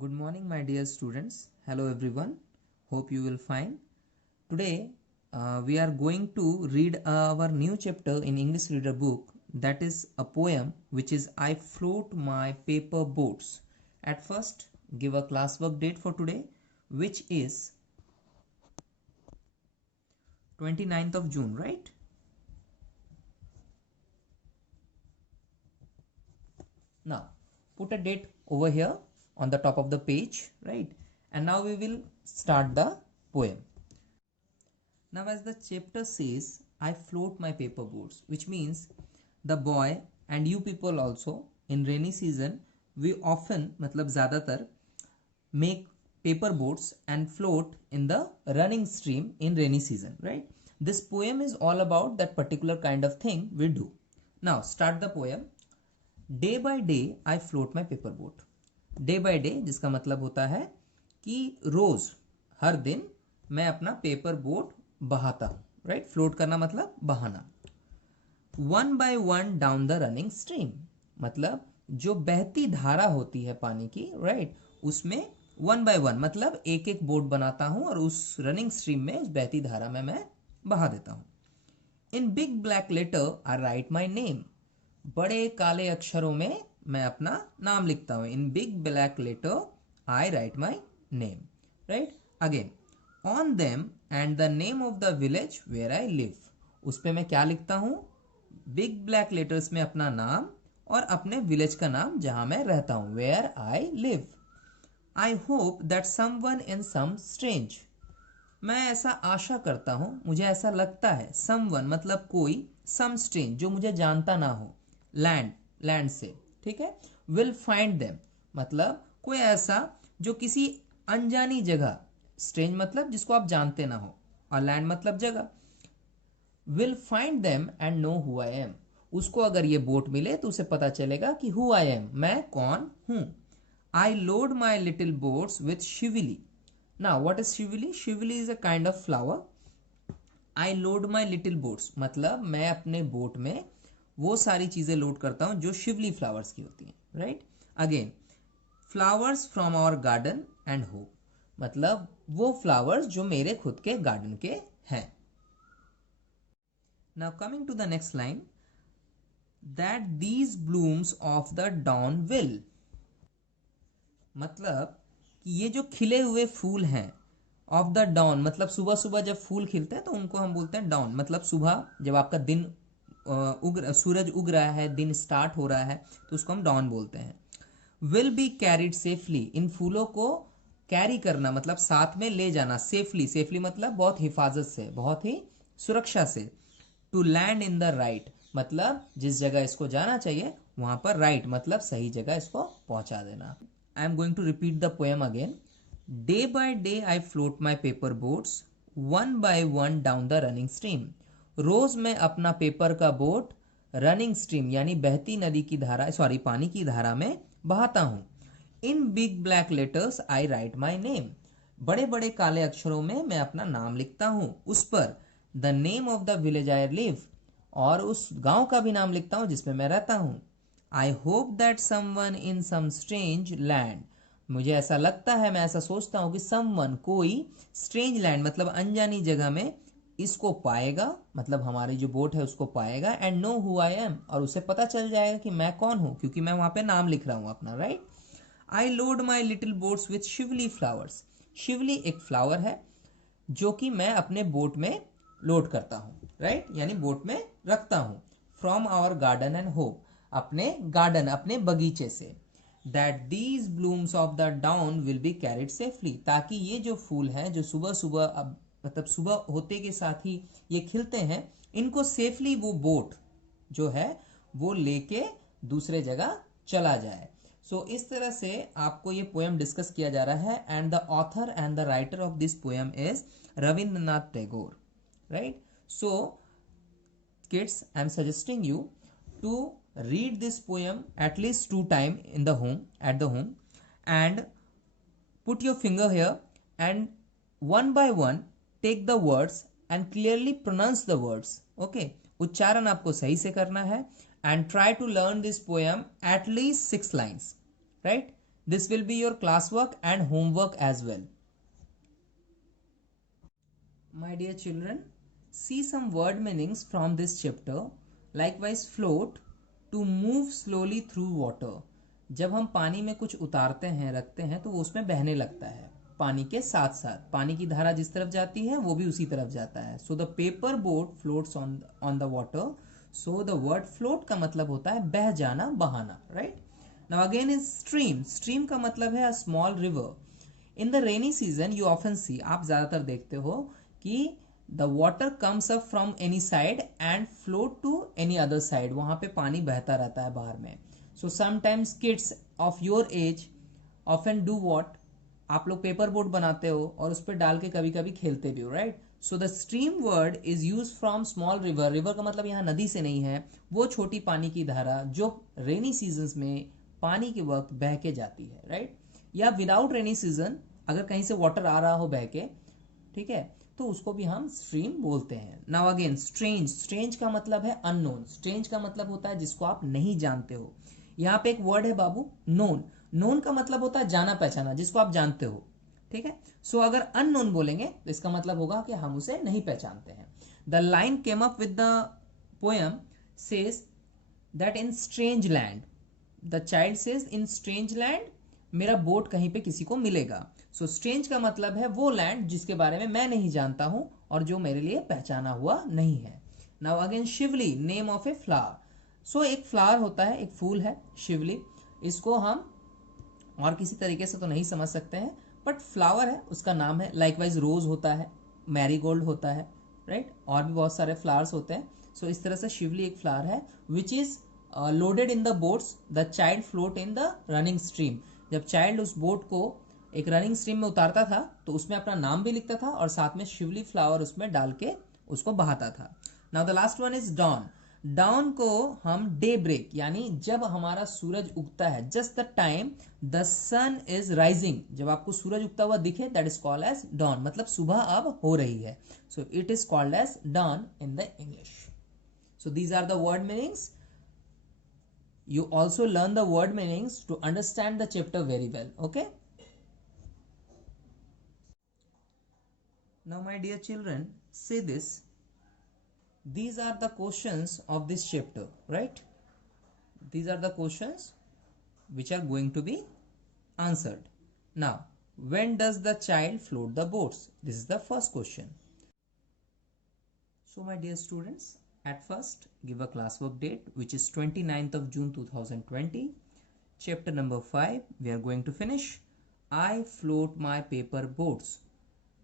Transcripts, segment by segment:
Good morning, my dear students. Hello, everyone. Hope you will fine. Today, we are going to read our new chapter in English Reader book. That is a poem which is I Float My Paper Boats. At first, give a classwork date for today, which is 29th of June, right? Now, put a date over here on the top of the page, right? And now we will start the poem. Now, as the chapter says, I float my paper boats, which means the boy and you people also in rainy season, we often, मतलब ज़्यादातर, make paper boats and float in the running stream in rainy season, right? This poem is all about that particular kind of thing we do. Now, start the poem. Day by day, I float my paper boat. Day by day, जिसका मतलब होता है कि रोज हर दिन मैं अपना paper boat बहाता हूँ, right? Float करना मतलब बहाना. One by one down the running stream, मतलब जो बहती धारा होती है पानी की, राइट? उसमें वन बाय वन मतलब एक एक बोट बनाता हूं और उस रनिंग स्ट्रीम में उस बहती धारा में मैं बहा देता हूं. In big black letter I write my name, बड़े काले अक्षरों में मैं अपना नाम लिखता हूं. In big black letter I write my name, right? Again, on them and the name of the village where I live, उस पर मैं क्या लिखता हूं? बिग ब्लैक लेटर्स में अपना नाम और अपने विलेज का नाम जहां मैं रहता हूं, where I live. I hope that someone in some strange, मैं ऐसा आशा करता हूं, मुझे ऐसा लगता है. समवन मतलब कोई, सम स्ट्रेंज जो मुझे जानता ना हो, लैंड से, ठीक है? विल फाइंड देम मतलब कोई ऐसा जो किसी अनजानी जगह, स्ट्रेंज मतलब जिसको आप जानते ना हो, और लैंड मतलब जगह. Will find them and know who I am, उसको अगर ये बोट मिले तो उसे पता चलेगा कि हु आई एम, मैं कौन हूं. I load my little boats with shiuli. Now what is shiuli? Shiuli is a kind of flower. I load my little boats मतलब मैं अपने बोट में वो सारी चीजें लोड करता हूं जो शिवली फ्लावर्स की होती हैं, right? Again, flowers from our garden and hope, मतलब वो फ्लावर्स जो मेरे खुद के गार्डन के हैं. Now coming to the next line, that these blooms of the dawn will, मतलब कि ये जो खिले हुए फूल हैं, ऑफ द डॉन मतलब सुबह सुबह जब फूल खिलते हैं तो उनको हम बोलते हैं डॉन, मतलब सुबह जब आपका दिन सूरज उग रहा है, दिन स्टार्ट हो रहा है, तो उसको हम डॉन बोलते हैं. विल बी कैरिड सेफली, इन फूलों को कैरी करना मतलब साथ में ले जाना. सेफली, सेफली मतलब बहुत हिफाजत से, बहुत ही सुरक्षा से. To land in the right मतलब जिस जगह इसको जाना चाहिए वहां पर, राइट मतलब सही जगह इसको पहुंचा देना. I am going to repeat the poem again. Day by day I float my paper boats, one by one down the running stream, रोज मैं अपना पेपर का बोट रनिंग स्ट्रीम यानी बहती नदी की धारा, सॉरी पानी की धारा में बहाता हूं. In big black letters I write my name, बड़े बड़े काले अक्षरों में मैं अपना नाम लिखता हूं. उस पर the name of the village I live, और उस गांव का भी नाम लिखता हूं जिसमें मैं रहता हूं. I hope that someone in some strange land, मुझे ऐसा लगता है, मैं ऐसा सोचता हूं कि समवन कोई, स्ट्रेंज लैंड मतलब अनजानी जगह में, इसको पाएगा मतलब हमारी जो बोट है उसको पाएगा. And know who I am, और उसे पता चल जाएगा कि मैं कौन हूं क्योंकि मैं वहां पे नाम लिख रहा हूं अपना, right? I load my little boats with shiuli flowers, shiuli एक फ्लावर है जो कि मैं अपने बोट में लोड करता हूं, राइट? यानी बोट में रखता हूं. From our garden and hope, अपने गार्डन, अपने बगीचे से. That these blooms of the dawn will be carried safely, ताकि ये जो फूल हैं जो सुबह सुबह, अब मतलब सुबह होते के साथ ही ये खिलते हैं, इनको सेफली वो बोट जो है वो लेके दूसरे जगह चला जाए. सो इस तरह से आपको ये पोएम डिस्कस किया जा रहा है. And the author and the writer of this poem is Rabindranath Tagore, right? So kids, I am suggesting you to read this poem at least 2 times in the home, at the home, and put your finger here and one by one take the words and clearly pronounce the words. Okay, उच्चारण आपको सही से करना है. And try to learn this poem at least 6 lines, right? This will be your classwork and homework as well. My dear children, see some word meanings from this chapter. Likewise, float, to move slowly through water. जब हम पानी में कुछ उतारते हैं, रखते हैं, तो वो उसमें बहने लगता है पानी के साथ साथ. पानी की धारा जिस तरफ जाती है वो भी उसी तरफ जाता है. So the paper boat floats on the water. So the word float का मतलब होता है बह जाना, बहाना, right. Now again is stream. Stream का मतलब है a small river. In the rainy season you often see, आप ज्यादातर देखते हो कि the water comes up from any side and float to any other side. वहां पे पानी बहता रहता है बाहर में. So sometimes kids of your age often do what, आप लोग पेपर बोट बनाते हो और उस पर डाल के कभी कभी खेलते भी हो, right. So the stream word is use from small river. River का मतलब यहाँ नदी से नहीं है, वो छोटी पानी की धारा जो रेनी सीजन में पानी के वक्त बह के जाती है, राइट. या विदाउट रेनी सीजन अगर कहीं से वाटर आ रहा हो बह के, ठीक है, तो उसको भी हम स्ट्रीम बोलते हैं. Now again strange. स्ट्रेंज का मतलब है अननोन. स्ट्रेंज का मतलब होता है जिसको आप नहीं जानते हो. यहाँ पे एक वर्ड है बाबू, नोन. नोन का मतलब होता है जाना पहचाना, जिसको आप जानते हो, ठीक है. सो अगर अननोन बोलेंगे तो इसका मतलब होगा कि हम उसे नहीं पहचानते हैं. The line came up with the poem says that in strange land, the child says in strange land, मेरा बोट कहीं पे किसी को मिलेगा. सो स्ट्रेंज का मतलब है वो लैंड जिसके बारे में मैं नहीं जानता हूं और जो मेरे लिए पहचाना हुआ नहीं है. Now again shiuli, name of a flower. So एक फ्लावर होता है, एक फूल है शिवली. इसको हम और किसी तरीके से तो नहीं समझ सकते हैं, बट फ्लावर है, उसका नाम है. लाइकवाइज रोज होता है, मैरीगोल्ड होता है, राइट. और भी बहुत सारे फ्लावर्स होते हैं. सो इस तरह से शिवली एक फ्लावर है which is loaded in the boats. The child float in the running stream. जब चाइल्ड उस बोट को एक रनिंग स्ट्रीम में उतारता था तो उसमें अपना नाम भी लिखता था और साथ में शिवली फ्लावर उसमें डाल के उसको बहाता था. Now the last one is dawn. Dawn को हम डे ब्रेक, यानी जब हमारा सूरज उगता है, just the time the sun is rising, जब आपको सूरज उगता हुआ दिखे, that is called as dawn. मतलब सुबह अब हो रही है. So it is called as dawn in the English. So these are the word meanings. You also learn the word meanings to understand the chapter very well. Okay. Now my dear children, say this. These are the questions of this chapter, right? These are the questions which are going to be answered. Now, when does the child float the boats? This is the first question. So my dear students, at first give a classwork date, which is 29th of June 2020. Chapter number 5 we are going to finish. I float my paper boats.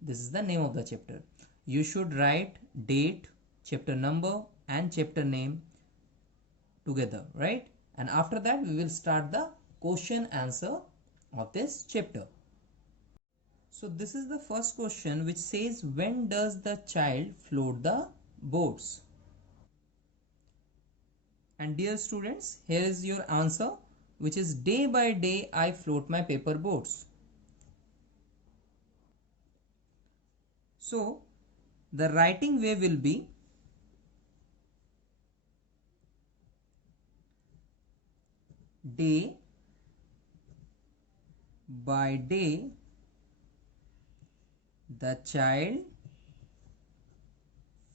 This is the name of the chapter. You should write date, chapter number and chapter name together, right? And after that we will start the question answer of this chapter. So this is the first question which says, when does the child float the boats? And dear students, here is your answer, which is day by day I float my paper boats. So the writing way will be day by day the child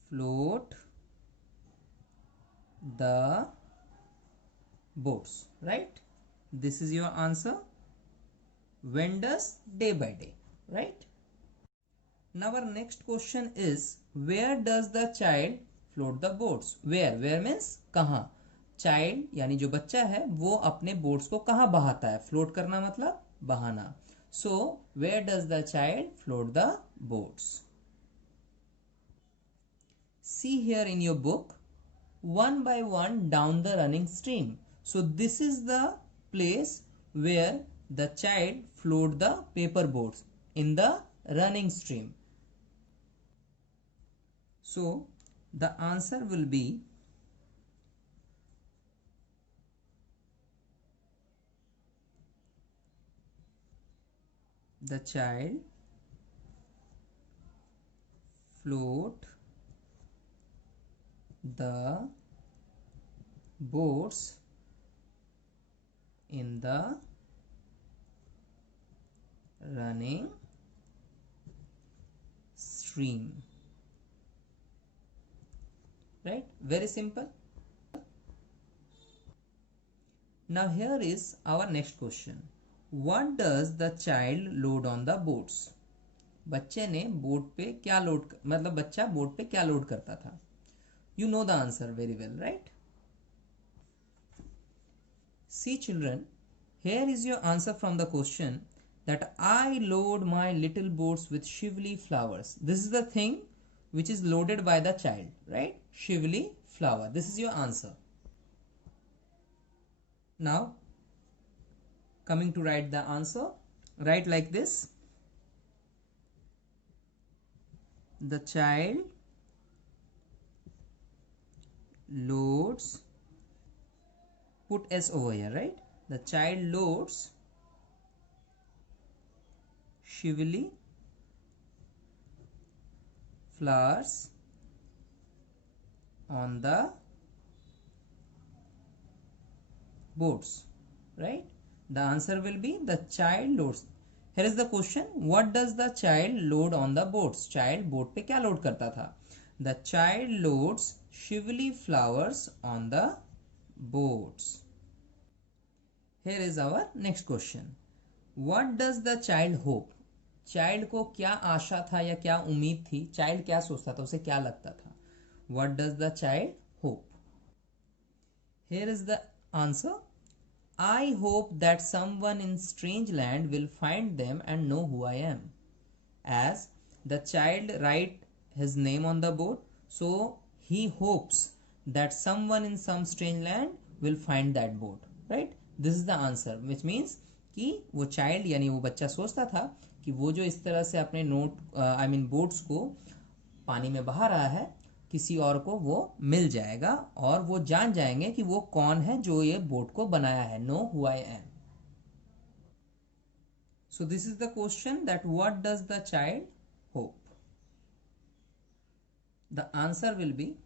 float the boats, right? This is your answer. When does day by day, right? Now our next question is, where does the child float the boats? Where means कहाँ. Child यानी जो बच्चा है वो अपने boats को कहाँ बहाता है. फ्लोट करना मतलब बहाना. So where does the child float the boats? See here in your book, one by one down the running stream. So this is the place where the child float the paper boats in the running stream. So the answer will be the child float the boats in the running stream. Right, very simple. Now here is our next question. What does the child load on the boats? बच्चे ने boat पे क्या load, मतलब बच्चा boat पे क्या load करता था? You know the answer very well, right? See children, here is your answer from the question that I load my little boats with shivli flowers. This is the thing which is loaded by the child, right? Shivli flower. This is your answer. Now, coming to write the answer, write like this. The child loads, put S over here, right? The child loads shivli flowers on the boats, right? The answer will be the child loads. Here is the question, what does the child load on the boats? Child boat पे क्या load करता था? The child loads shivli flowers on the boats. Here is our next question. What does the child hope? Child को क्या आशा था या क्या उम्मीद थी? Child क्या सोचता था, उसे क्या लगता था? What does the child hope? Here is the answer. I hope that someone in strange land will find them and know who I am. As the child write his name on the boat, so he hopes that someone in some strange land will find that boat, right? This is the answer, which means कि वो child यानी वो बच्चा सोचता था कि वो जो इस तरह से अपने बोट्स को पानी में बहा रहा है, किसी और को वो मिल जाएगा और वो जान जाएंगे कि वो कौन है जो ये बोट को बनाया है. Know who I am. So this is the question, that what does the child hope? The answer will be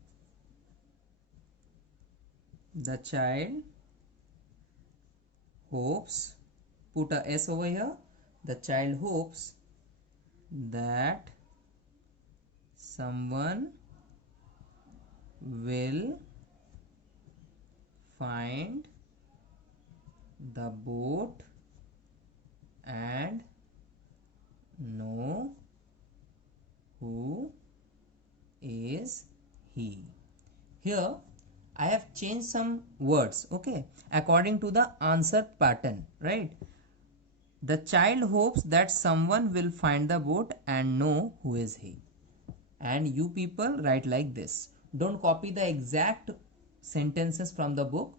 the child hopes, put a S over here, the child hopes that someone will find the boat and know who is he. Here I have changed some words, okay, according to the answer pattern, right? The child hopes that someone will find the boat and know who is he. And you people write like this. Don't copy the exact sentences from the book.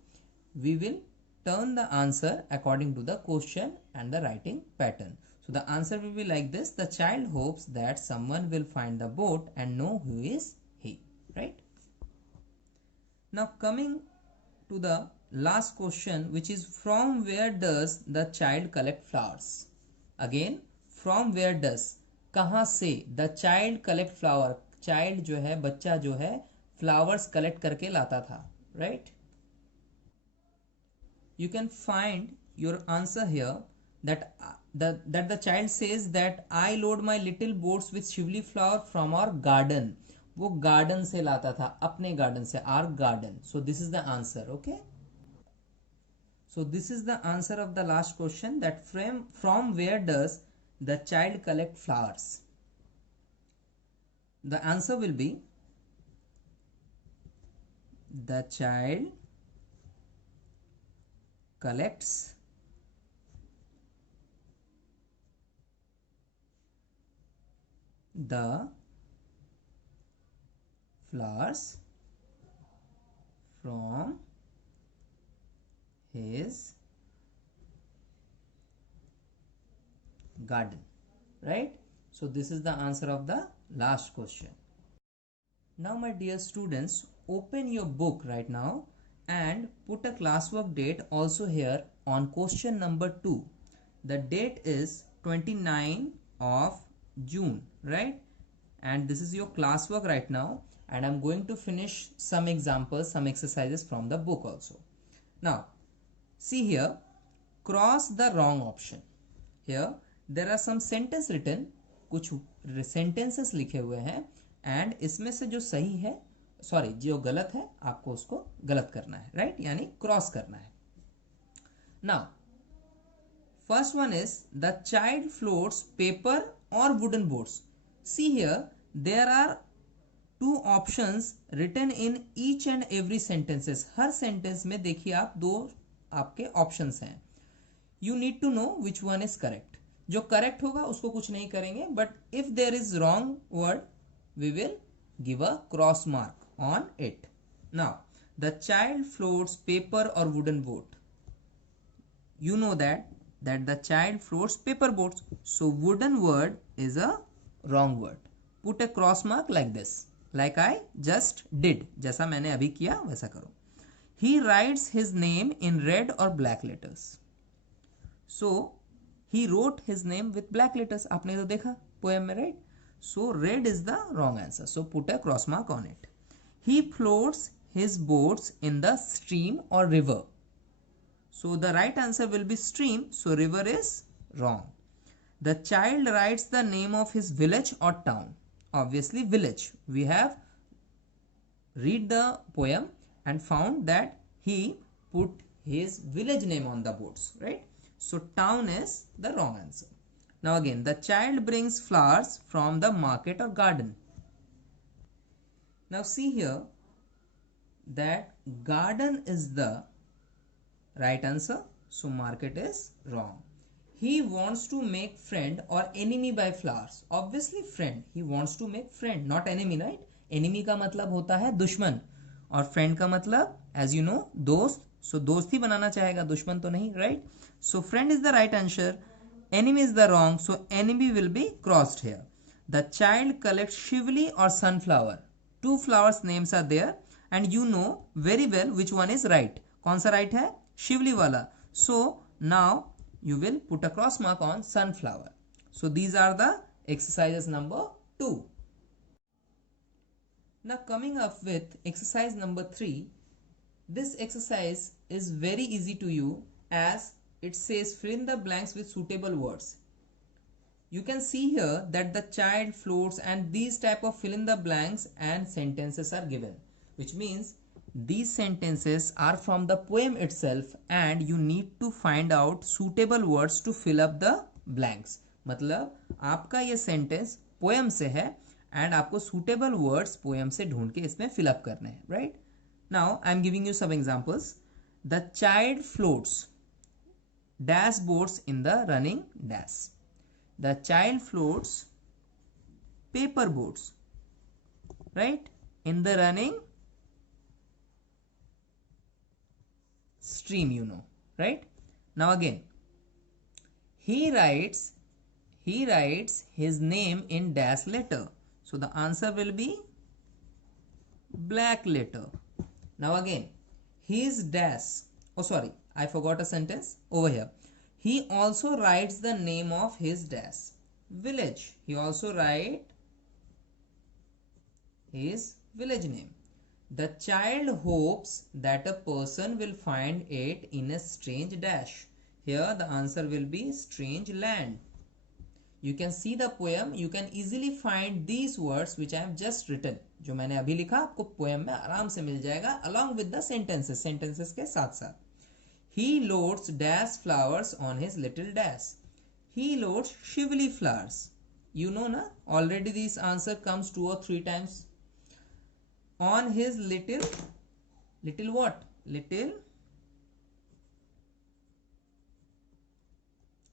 We will turn the answer according to the question and the writing pattern. So the answer will be like this. The child hopes that someone will find the boat and know who is he, right? Now coming to the last question, which is from where does the child collect flowers? Again, from where does, कहाँ से the child collect flower, child जो है, बच्चा जो है, flowers collect करके लाता था, right? You can find your answer here, that the child says that I load my little boats with shivli flower from our garden. वो garden से लाता था, अपने garden से, our garden. So this is the answer, okay? So this is the answer of the last question, that from where does the child collect flowers? The answer will be the child collects the flowers from his garden, right? So this is the answer of the last question. Now my dear students, open your book right now and put a classwork date also here on question number 2. The date is 29 of June, right? And this is your classwork right now, and I'm going to finish some examples, some exercises from the book also. Now see here, cross the wrong option. Here there are some sentence written, कुछ sentences लिखे हुए हैं, and इसमें से जो सही है, sorry जो गलत है आपको उसको गलत करना है, राइट, यानी क्रॉस करना है. Now first one is the child floats paper or wooden boards. See here, there are two options written in each and every sentences. Her sentence में देखिए आप दो आपके options हैं. You need to know which one is correct. जो correct होगा उसको कुछ नहीं करेंगे, but if there is wrong word, we will give a cross mark on it. Now, the child floats paper or wooden board. You know that the child floats paper boats, so wooden word is a wrong word. Put a cross mark like this, like I just did. जैसा मैंने अभी किया वैसा करो. He writes his name in red or black letters. So he wrote his name with black letters. आपने तो देखा poem में, right? So red is the wrong answer. So put a cross mark on it. He floats his boats in the stream or river. So the right answer will be stream, so river is wrong. The child writes the name of his village or town. Obviously village. We have read the poem and found that he put his village name on the boards, right? So town is the wrong answer. Now again, the child brings flowers from the market or garden. Now see here that garden is the right answer, so market is wrong. He wants to make friend or enemy by flowers. Obviously friend, he wants to make friend, not enemy, right? Enemy का मतलब होता है दुश्मन और friend का मतलब as you know दोस्त, so दोस्त ही बनाना चाहेगा, दुश्मन तो नहीं, right? So friend is the right answer, enemy is the wrong, so enemy will be crossed here. The child collects shivli or sunflower. Two flowers names are there and you know very well which one is right. कौन सा right है? शिवली वाला. So now you will put a cross mark on sunflower. So these are the exercises number 2. Now coming up with exercise number 3. This exercise is very easy to you as it says fill in the blanks with suitable words. You can see here that the child floats and these type of fill in the blanks and sentences are given, which means these sentences are from the poem itself and you need to find out suitable words to fill up the blanks. मतलब आपका ये sentence poem से है and आपको suitable words poem से ढूंढ के इसमें fill up करने हैं, right? Now I am giving you some examples. The child floats dash boats in the running dash. The child floats paper boats, right, in the running stream, you know, right? Now again, he writes his name in dash letter, so the answer will be black letter. Now again, his dash, oh sorry, I forgot a sentence over here. He also writes the name of his dash village. He also write his village name. The child hopes that a person will find it in a strange dash. Here the answer will be strange land. You can see the poem. You can easily find these words which I have just written. जो मैंने अभी लिखा आपको poem में आराम से मिल जाएगा along with the sentences के साथ साथ. He loads dash flowers on his little dash. He loads shivli flowers. You know na, already this answer comes 2 or 3 times. On his little what? Little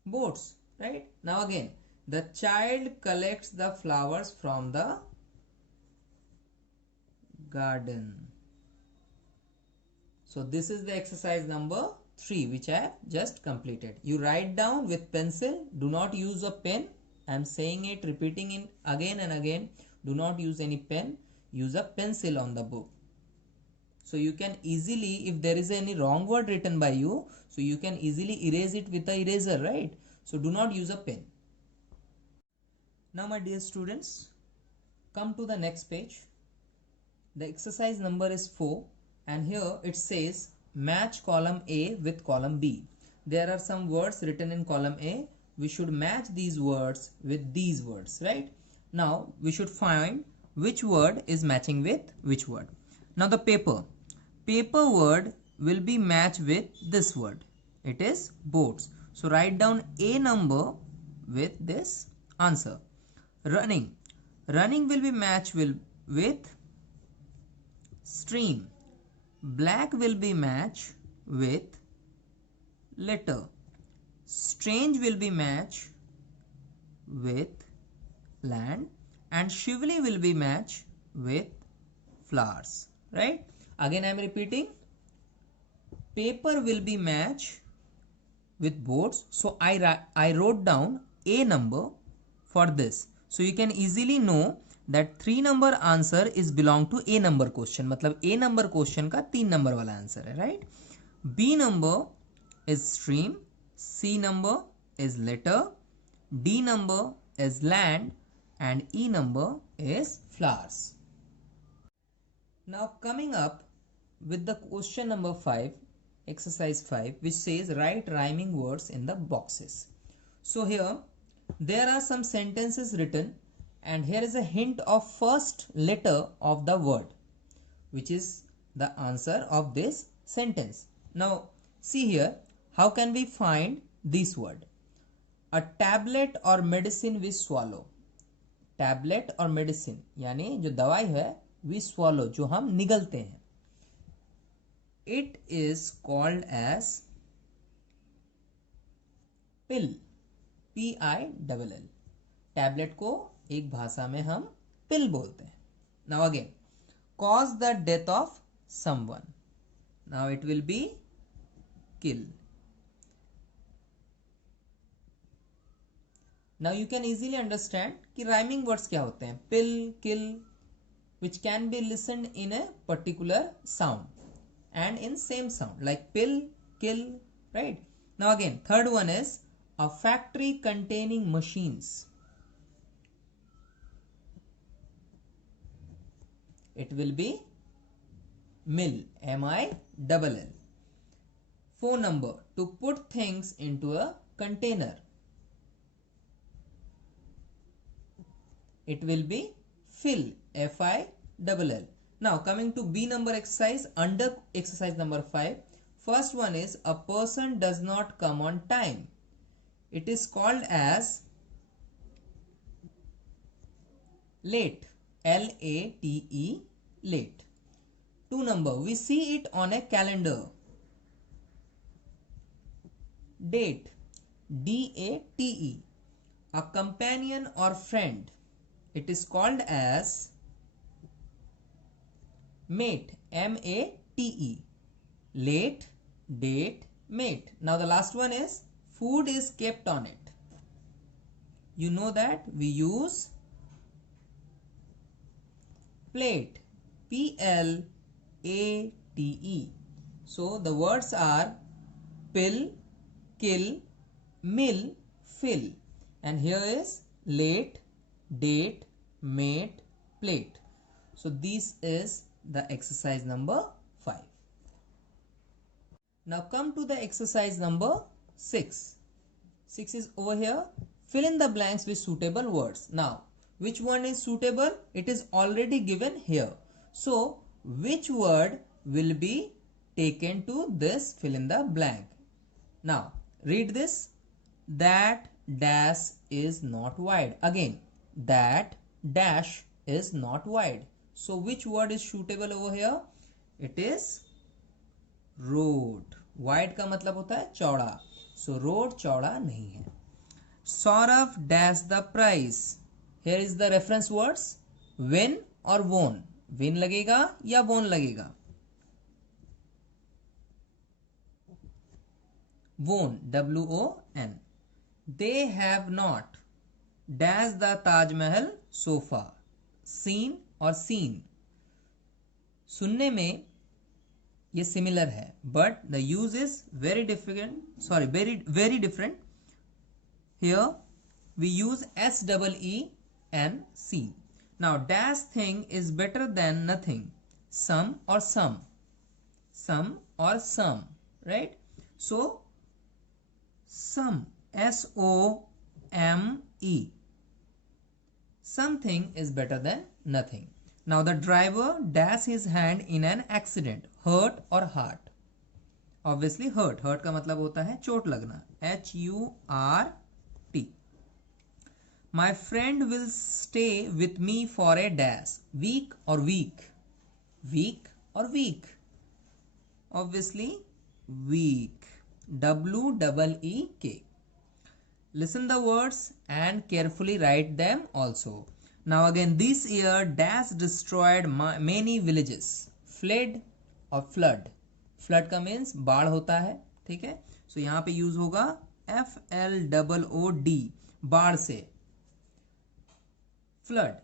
boats, right? Now again, the child collects the flowers from the garden. So this is the exercise number 3 which I have just completed. You write down with pencil. Do not use a pen. I am saying it, repeating it again and again. Do not use any pen. Use a pencil on the book. So you can easily, if there is any wrong word written by you, so you can easily erase it with a eraser, right? So do not use a pen. Now my dear students, come to the next page. The exercise number is 4 and here it says match column A with column B. There are some words written in column A we should match these words with these words, right? Now we should find which word is matching with which word. Now the paper word will be matched with this word. It is boats. So write down a number with this answer. Running will be matched with stream. Black will be matched with letter. Strange will be matched with land, and Shivli will be matched with flowers, right? Again I am repeating, paper will be matched with boats. So I wrote down a number for this. So you can easily know that 3 number answer is belong to a number question. मतलब a number question का 3 number वाला answer है, right? B number is stream, C number is letter, D number is land, and E number is flowers. Now coming up with the question number 5, exercise 5, which says write rhyming words in the boxes. So here there are some sentences written, and here is a hint of first letter of the word, which is the answer of this sentence. Now see here, how can we find this word? A tablet or medicine we swallow. Tablet और medicine यानी जो दवाई है we swallow, जो हम निगलते हैं. It is called as pill, PILL. Tablet को एक भाषा में हम पिल बोलते हैं. Now again, cause the death of someone. Now it will be kill. Now you can easily understand कि rhyming words क्या होते हैं. Pill, kill, which can be listened in a particular sound and in same sound, like pill, kill, right? Now again, third one is a factory containing machines. It will be mill, MILL. Phone number, to put things into a container. It will be fill, FILL. Now coming to B number exercise, under exercise number 5, first one is a person does not come on time. It is called as late, LATE, late. 2 number, we see it on a calendar. Date, DATE. A companion or friend. It is called as mate, MATE. Late, date, mate. Now the last one is food is kept on it. You know that we use plate, PLATE. So the words are pill, kill, mill, fill. And here is late, date, mate, plate. So this is the exercise number 5. Now come to the exercise number 6. 6 is over here. Fill in the blanks with suitable words. Now which one is suitable? It is already given here. So which word will be taken to this fill in the blank? Now read this. That dash is not wide. Again, that dash is not wide. So which word is suitable over here? It is road. Wide का मतलब होता है चौड़ा. So road चौड़ा नहीं है. Saurav dash the price. Here is the reference words. Win or won. Win लगेगा या won लगेगा? Won, WON. They have not dash the Taj Mahal so far. Seen और seen. सुनने में ये similar है, but the use is very different. Here we use SEEN. Now dash thing is better than nothing. Some or some. Some or some, right? So some SOME. Something is better than nothing. Now the driver dash his hand in an accident. Hurt or heart? Obviously hurt. Hurt का मतलब होता है चोट लगना. HURT. My friend will stay with me for a dash. Week or week? Week or week? Obviously week. WEEK. Listen the words and carefully write them also. Now again, this year dash destroyed many villages. Fled or flood? Flood का means बाढ़ होता है, ठीक है. सो यहाँ पे use होगा FLOOD, बाढ़ से. Flood.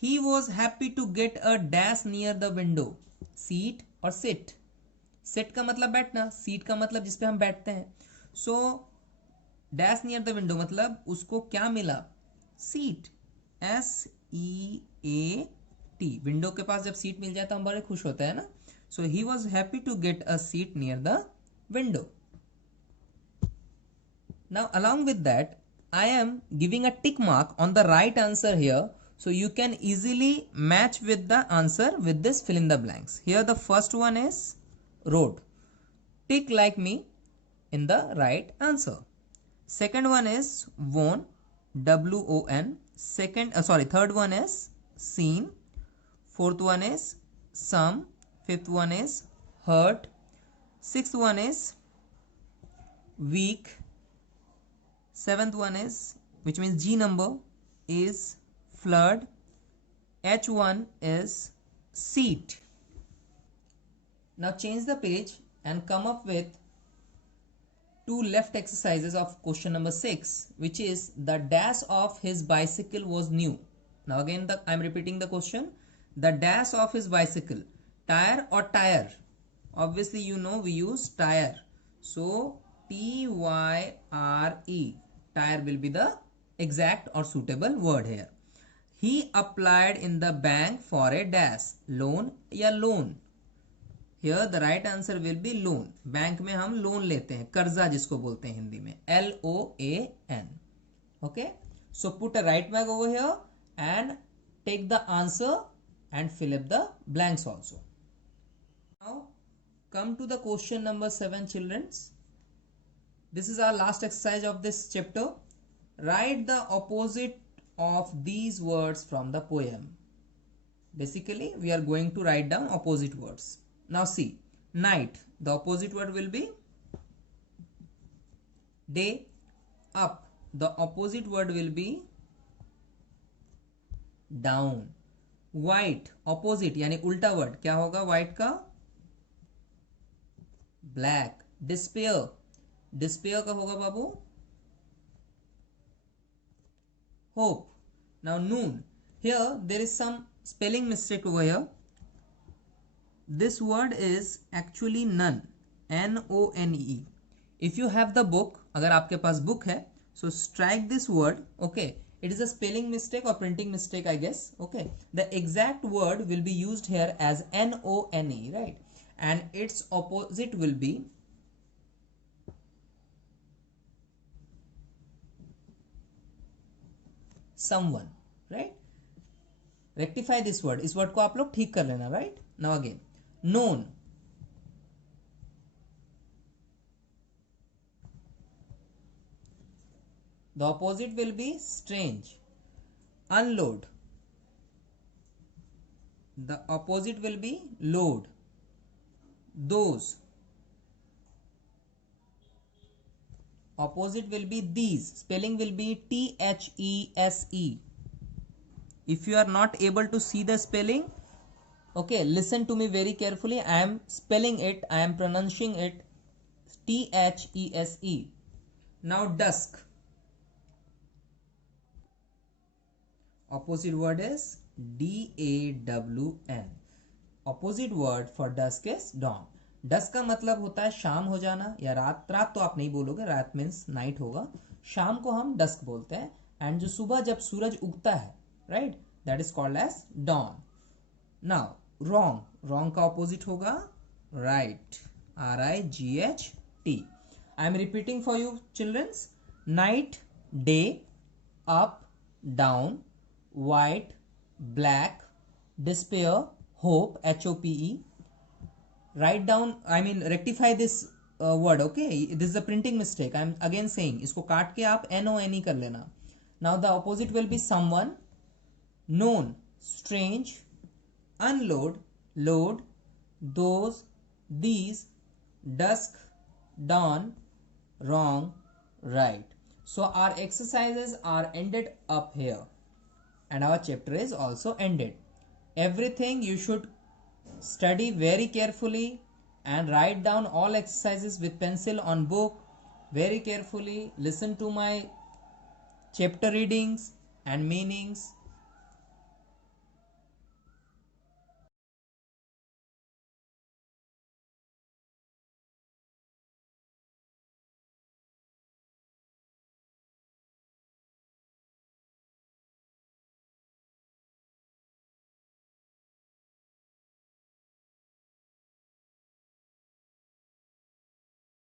He was happy to get a dash near the window. Seat or sit? Sit का मतलब बैठना, seat का मतलब जिसपे हम बैठते हैं. So dash near the window मतलब उसको क्या मिला? सीट. SEAT. विंडो के पास जब सीट मिल जाए तो हम बड़े खुश होते हैं ना. So he was happy to get a seat near the window. Now along with that I am giving a tick mark on the right answer here, so you can easily match with the answer with this fill in the blanks. Here the first one is road. Tick like me in the right answer. Second one is won, WON. Third one is seen. Fourth one is some. Fifth one is hurt. Sixth one is weak. Seventh one is, which means G number, is flood. H1 is seat. Now change the page and come up with two left exercises of question number 6, which is the dash of his bicycle was new. Now again I am repeating the question. The dash of his bicycle, tire or tire? Obviously you know we use tire, so TYRE. Tire will be the exact or suitable word here. He applied in the bank for a dash. Loan या loan? Here the right answer will be loan. Bank में हम loan लेते हैं, कर्जा जिसको बोलते हैं हिंदी में, LOAN. Okay, so put a right mark over here and take the answer and fill up the blanks also. Now come to the question number 7, children. This is our last exercise of this chapter. Write the opposite of these words from the poem. Basically we are going to write down opposite words. Now see, night, the opposite word will be day. Up, the opposite word will be down. White, opposite यानी उल्टा word क्या होगा white का? Black. Despair, despair का होगा बाबू hope. Now noon, here there is some spelling mistake over here. This word is actually none, NONE. If you have the book, अगर आपके पास book है, so strike this word. Okay, it is a spelling mistake or printing mistake, I guess. Okay, the exact word will be used here as NONE, right? And its opposite will be someone, right? Rectify this word. इस word को आप लोग ठीक कर लेना, right? Now again, known. The opposite will be strange. Unload. The opposite will be load. Those. Opposite will be these. Spelling will be THESE. If you are not able to see the spelling, okay, listen to me very carefully. I am spelling it, I am pronouncing it THESE. Now dusk. Opposite word is DAWN. Opposite word for dusk is dawn. Dusk का मतलब होता है शाम हो जाना या रात. रात तो आप नहीं बोलोगे, रात मीन्स नाइट होगा. शाम को हम डस्क बोलते हैं. एंड जो सुबह जब सूरज उगता है, right, that is called as dawn. Now wrong. Wrong का ऑपोजिट होगा right, RIGHT. I am repeating for you childrens. night, day, up, down, white, black, despair, hope, HOPE. Write down, rectify this word, okay? This is a printing mistake. I'm again saying, इसको काट के आप NONE कर लेना. Now the opposite will be someone, known, strange, unload, load, those, these, dusk, dawn, wrong, right. So our exercises are ended up here and our chapter is also ended. Everything you should study very carefully and write down all exercises with pencil on book very carefully. Listen to my chapter readings and meanings